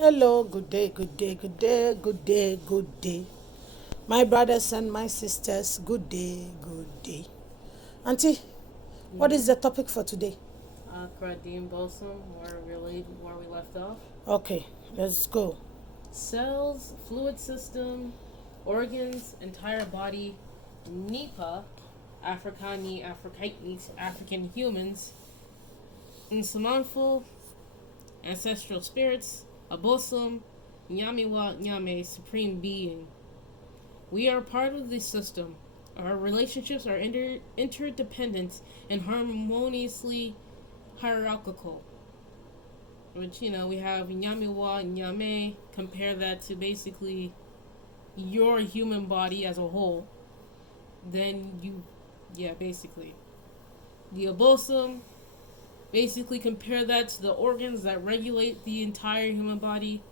Hello, good day, good day, good day, good day, good day. My brothers and my sisters, good day, good day. Auntie, what is Yeah. the topic for today? Kradim Bosom, where we left off. Okay, let's go. Cells, fluid system, organs, entire body, Nipa, African humans, Nsamanful, ancestral spirits, Abosom, Nyamiwa Nyame, supreme being. We are part of the system. Our relationships are interdependent and harmoniously hierarchical. Which, we have Nyamiwa Nyame. Compare that to basically your human body as a whole. Then yeah, basically. The Abosom, basically compare that to the organs that regulate the entire human body.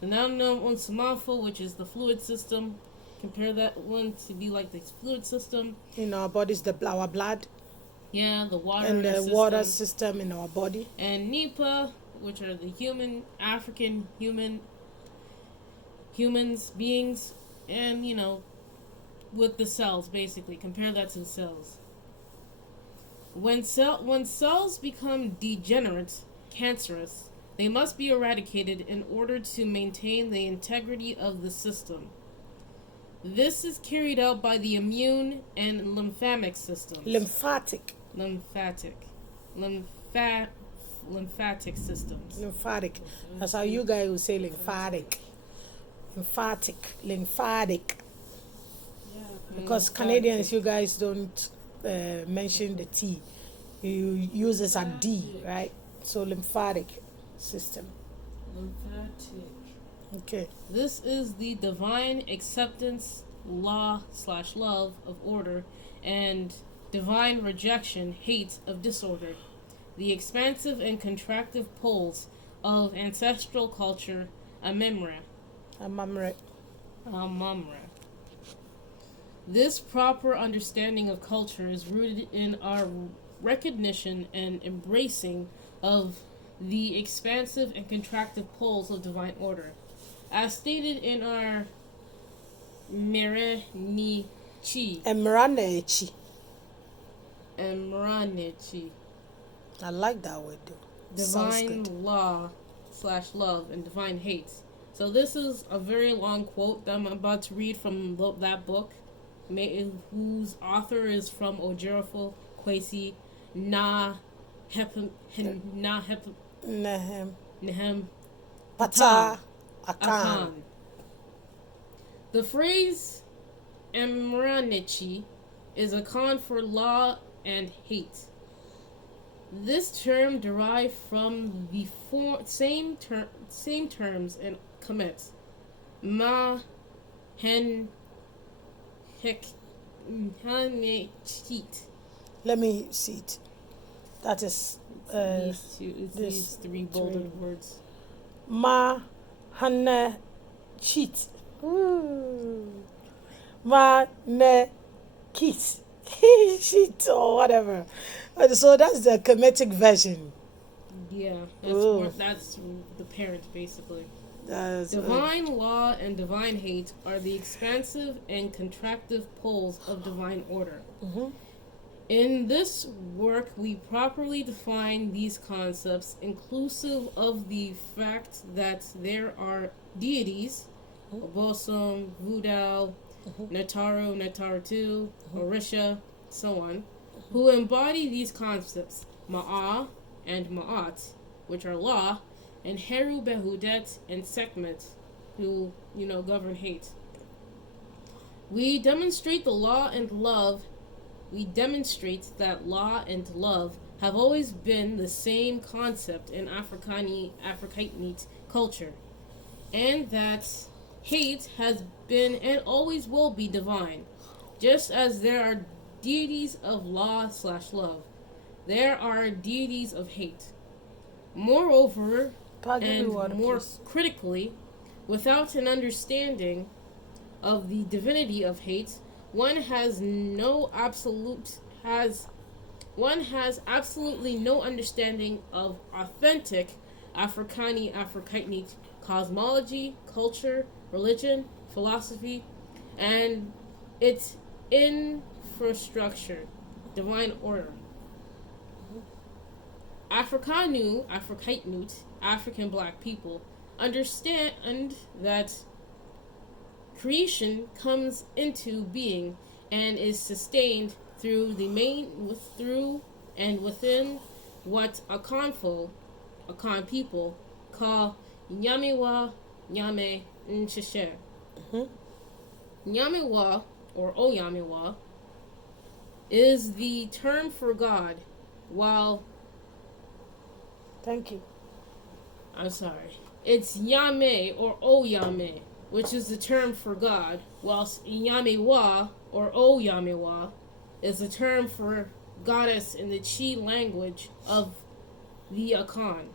The Nanam Unsamafo, which is the fluid system. Compare that one to be like the fluid system. In our bodies, our blood Yeah, the water and in our the water system. system in our body. And Nipa, which are the humans, beings, and with the cells, basically. Compare that to the cells. When cells become degenerate, cancerous, they must be eradicated in order to maintain the integrity of the system. This is carried out by the immune and lymphatic systems. Lymphatic. Lymphatic. Lympha- Lymphatic systems. Lymphatic. That's how you guys will say lymphatic. Lymphatic. Lymphatic. Because Canadians, you guys don't mention the T. You use it as D, right? So lymphatic system. Lymphatic. Okay. This is the divine acceptance, law/love of order, and divine rejection, hate of disorder. The expansive and contractive poles of ancestral culture, Amemra. Amamre. Amamra. This proper understanding of culture is rooted in our recognition and embracing of the expansive and contractive poles of divine order. As stated in our Mere Ni Chi. Emranechi. Emranechi. I like that word though. Divine law/love and divine hate. So this is a very long quote that I'm about to read from that book, whose author is from Ojirafo Kwesi Na Nehem. Nehem Pata. Akan. Akan. The phrase Emranichi is a con for law and hate. This term derived from the same terms in Kemet. Ma hen hek hanechit. Let me see it. That is These three bolded words. Ma Hane cheat. Ma ne kit. Cheat or whatever. So that's the Kemetic version. Yeah, that's the parent basically. That's, Divine law and divine hate are the expansive and contractive poles of divine order. In this work, we properly define these concepts, inclusive of the fact that there are deities, Obosom, Vudal, Netaru, Netartu, Orisha, so on, who embody these concepts, Ma'a and Ma'at, which are law, and Heru Behudet and Sekhmet, who, govern hate. We demonstrate that law and love have always been the same concept in Africanite culture, and that hate has been and always will be divine. Just as there are deities of law/love, there are deities of hate. Moreover, and more critically, without an understanding of the divinity of hate, one has absolutely no understanding of authentic Africani, Afrikaitnit, cosmology, culture, religion, philosophy, and its infrastructure, divine order. Afrikanu, Afrikaitnut, African black people understand that creation comes into being and is sustained through and within what Akan people call Nyamiwa Nyame Nsheshe. Nyamiwa, or Oyamiwa, is the term for God, while Thank you. I'm sorry. It's Yame or Oyame, which is the term for God, whilst Yamewa or Oyamewa is the term for goddess in the Chi language of the Akan.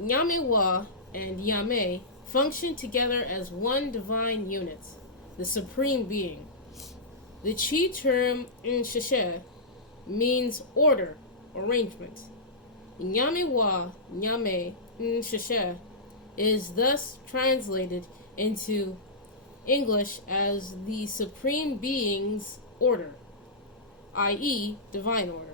Yamewa and Yame function together as one divine unit, the supreme being. The Chi term Nsheshe means order, arrangement. Nyamewa Nyame Nsheshe is thus translated into English as the supreme being's order, i.e., divine order.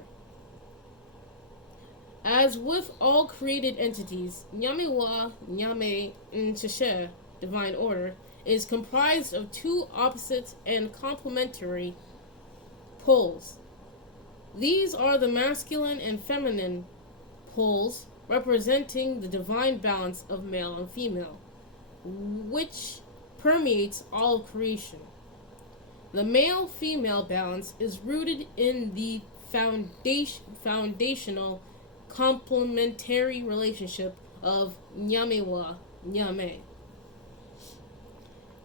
As with all created entities, Nyamewa Nyame Nsheshe, divine order, is comprised of two opposite and complementary poles. These are the masculine and feminine poles, representing the divine balance of male and female, which permeates all of creation. The male-female balance is rooted in the foundational complementary relationship of Nyamewa Nyame.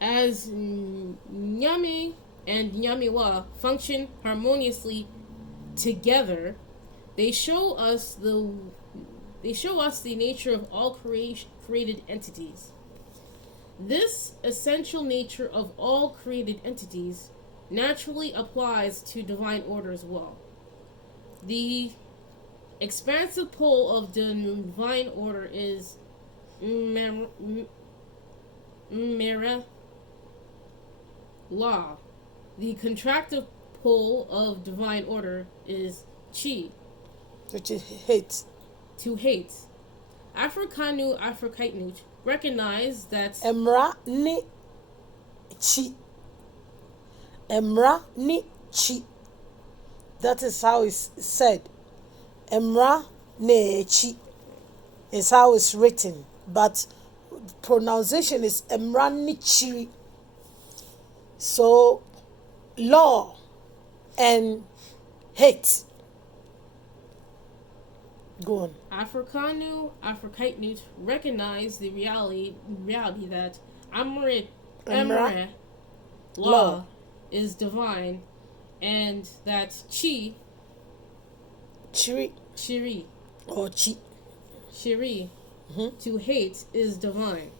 As Nyame and Nyamewa function harmoniously together, they show us the nature of all created entities. This essential nature of all created entities naturally applies to divine order as well. The expansive pole of the divine order is Mera law. The contractive pole of divine order is Chi, Which is hate. to hate. Afrikanu Afrikaitnut recognize that Emra ni chi. Emra ni chi. That is how it's said. Emra ne chi is how it's written, but pronunciation is Emra ni chi. So, law and hate. Go on. Afrikanu Afrikaitnut recognize the reality that Amrit Emra law law is divine, and that Chiri Shiri or chi. to hate is divine.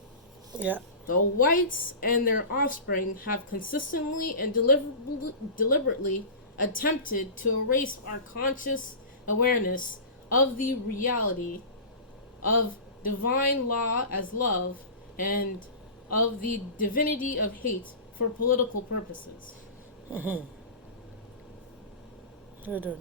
Yeah. The whites and their offspring have consistently and deliberately attempted to erase our conscious awareness of the reality of divine law as love and of the divinity of hate for political purposes. Hold on.